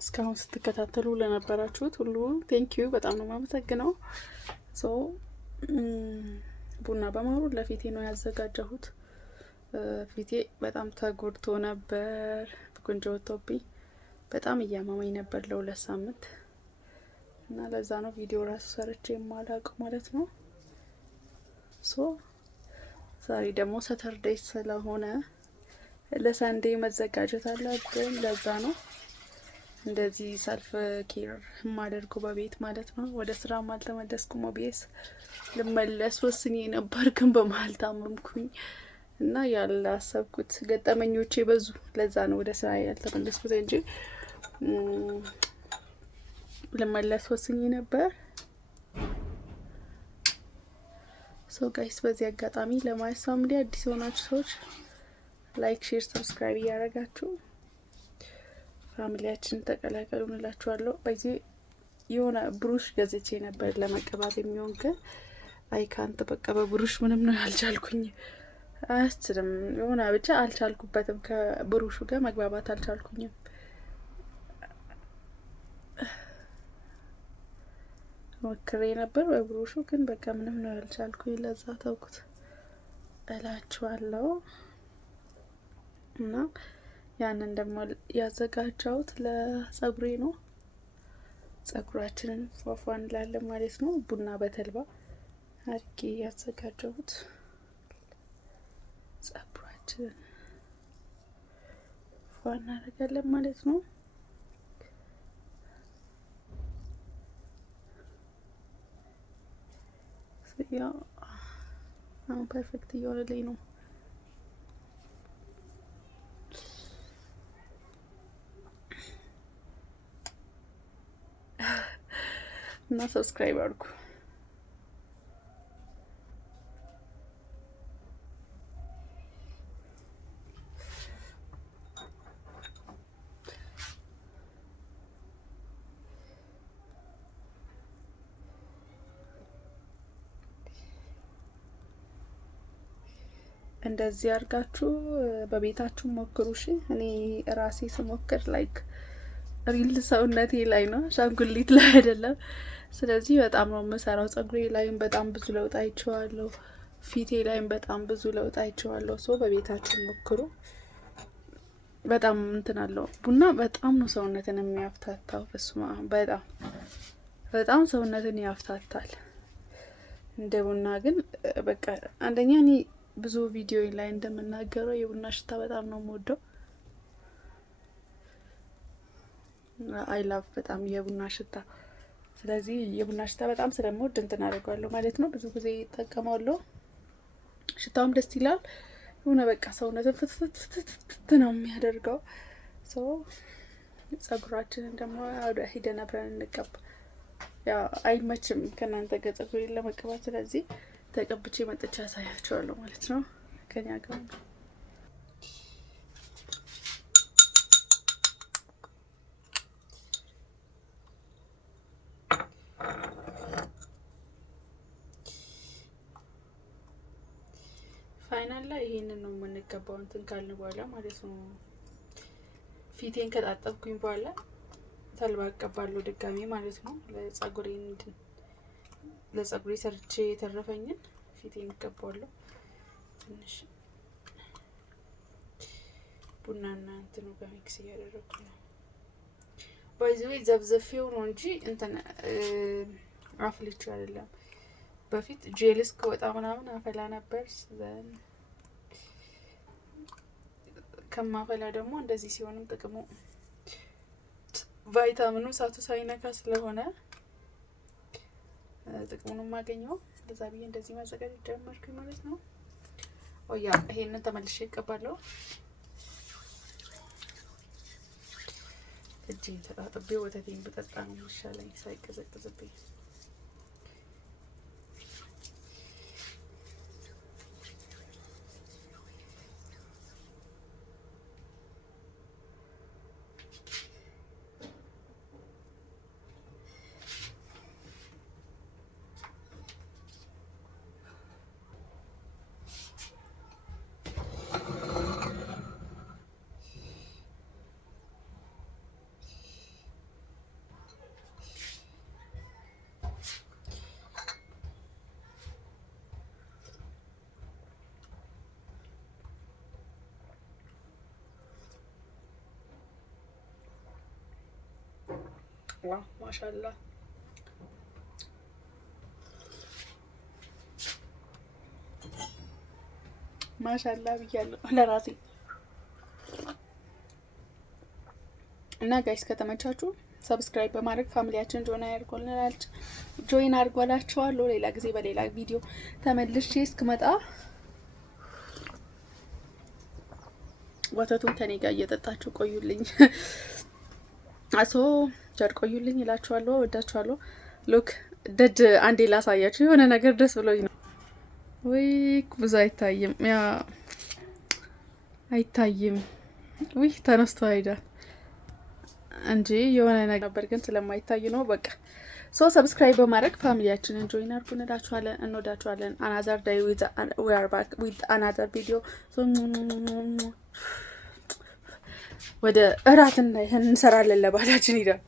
እስካሁን ስትከታተሉ ለነበራችሁት ሁሉ ቴንኪዩ በጣም ነው የማመሰግነው። ሶ ቡና በማሩ ለፊቴ ነው ያዘጋጀሁት። ፊቴ በጣም ተጎድቶ ነበር፣ ጉንጆ ወጥቶብኝ በጣም እያመመኝ ነበር ለ2 ሳምንት እና ለዛ ነው ቪዲዮ ራሱ ሰርቼ የማላውቀው ማለት ነው። ሶ ዛሬ ደግሞ ሳተርዴይ ስለሆነ ለሳንዴ መዘጋጀት አለብን። ለዛ ነው እንደዚህ ሰልፍ ኬር የማደርገው በቤት ማለት ነው። ወደ ስራም አልተመለስኩም። ኦቢኤስ ልመለስ ወስኜ ነበር፣ ግን በመሀል ታመምኩኝ እና ያላሰብኩት ገጠመኞቼ በዙ። ለዛ ነው ወደ ስራ ያልተመለስኩት እንጂ ልመለስ ወስኜ ነበር። ሶ ጋይስ በዚህ አጋጣሚ ለማይስ ፋሚሊ አዲስ የሆናችሁ ሰዎች ላይክ፣ ሼር፣ ሰብስክራይብ እያደረጋችሁ ፋሚሊያችን ተቀላቀሉ እንላችኋለሁ። በዚህ የሆነ ብሩሽ ገዝቼ ነበር ለመቀባት የሚሆን ግን አይካንት በቃ በብሩሽ ምንም ነው ያልቻልኩኝ። አያስችልም የሆነ ብቻ አልቻልኩበትም። ከብሩሹ ጋር መግባባት አልቻልኩኝም። ሞክሬ ነበር በብሩሹ ግን በቃ ምንም ነው ያልቻልኩኝ። ለዛ ተውኩት እላችኋለሁ። እና ያንን ደግሞ ያዘጋጀሁት ለጸጉሬ ነው። ጸጉራችንን ፏፏ እንላለን ማለት ነው። ቡና በተልባ አድርጌ ያዘጋጀሁት ጸጉራችንን ፏ እናደርጋለን ማለት ነው። ያው አሁን ፐርፌክት እየሆነልኝ ነው። እና ሰብስክራይብ አድርጉ። እንደዚህ አድርጋችሁ በቤታችሁ ሞክሩ። እሺ እኔ ራሴ ስሞክር ላይክ ሪል ሰውነቴ ላይ ነው፣ አሻንጉሊት ላይ አይደለም። ስለዚህ በጣም ነው የምሰራው። ጸጉሬ ላይም በጣም ብዙ ለውጥ አይቼዋለሁ፣ ፊቴ ላይም በጣም ብዙ ለውጥ አይቼዋለሁ። ሶ በቤታችሁ ሞክሩ። በጣም እንትን አለው ቡና በጣም ነው ሰውነትን የሚያፍታታው። በስማ በጣም ሰውነትን ያፍታታል። እንደ ቡና ግን በቃ አንደኛ እኔ ብዙ ቪዲዮ ላይ እንደምናገረው የቡና ሽታ በጣም ነው የምወደው። አይ ላቭ በጣም የቡና ሽታ። ስለዚህ የቡና ሽታ በጣም ስለምወድ እንትን አደርጋለሁ ማለት ነው። ብዙ ጊዜ እጠቀማለሁ። ሽታውም ደስ ይላል። የሆነ በቃ ሰውነትን ፍትፍት ነው የሚያደርገው። ሶ ጸጉራችንን ደግሞ ወደ ሂደን አብረን እንቀባ። ያ አይመችም ከእናንተ ጋር ጸጉሬን ለመቀባት። ስለዚህ ተቀብቼ መጥቻ ያሳያቸዋለሁ ማለት ነው። ከኛ ጋር ፋይናል ላይ ይሄንን ነው የምንቀባው። እንትን ካልን በኋላ ማለት ነው። ፊቴን ከጣጠብኩኝ በኋላ ተልባ እቀባለሁ ድጋሜ ማለት ነው። ለጸጉሬ ሰርቼ የተረፈኝን ፊቴን እቀባለሁ። ትንሽ ቡናና እንትኑ ጋር ሚክስ እያደረኩ ነው። ባይዘዌ ዘብዘፌው ነው እንጂ እንትን አፍልቼ አይደለም። በፊት ጄልስ ከወጣ ምናምን አፈላ ነበር። ከማፈላ ደግሞ እንደዚህ ሲሆንም ጥቅሙ ቫይታሚኑ ሳቱ ሳይነካ ስለሆነ ጥቅሙን ማገኘው። ለዛ ብዬ እንደዚህ ማዘጋጀት ጀመርኩኝ ማለት ነው። ኦያ ይሄንን ተመልሼ እቀባለሁ። እጄን ተጣጥቤ ወተቴን ብጠጣ ነው የሚሻለኝ ሳይቀዘቅዝብኝ። ዋው ማሻአላ ማሻአላ ብያለሁ ለራሴ። እና ጋይስ ከተመቻችሁ ሰብስክራይብ በማድረግ ፋሚሊያችን ጆይን አድርጓላችኋለሁ። ሌላ ጊዜ በሌላ ቪዲዮ ተመልሼ እስክመጣ ወተቱን ከኔ ጋር እየጠጣችሁ ቆዩልኝ። ቸር ቆዩልኝ እላችኋለሁ። ወዳችኋለሁ። ሉክ ደድ አንዴ ላሳያችሁ። የሆነ ነገር ደስ ብሎኝ ነው ወይ ብዙ አይታይም፣ ያ አይታይም። ወይ ተነስቶ አይዳል እንጂ የሆነ ነገር ነበር፣ ግን ስለማይታይ ነው። በቃ ሰብስክራይብ በማድረግ ፋሚሊያችንን ጆይን አድርጉ እንላችኋለን። እንወዳችኋለን። አናዘር ዳይ ዊ አር ባክ ዊዝ አናዘር ቪዲዮ። ወደ እራት እንሰራለን ለባላችን ሄዳል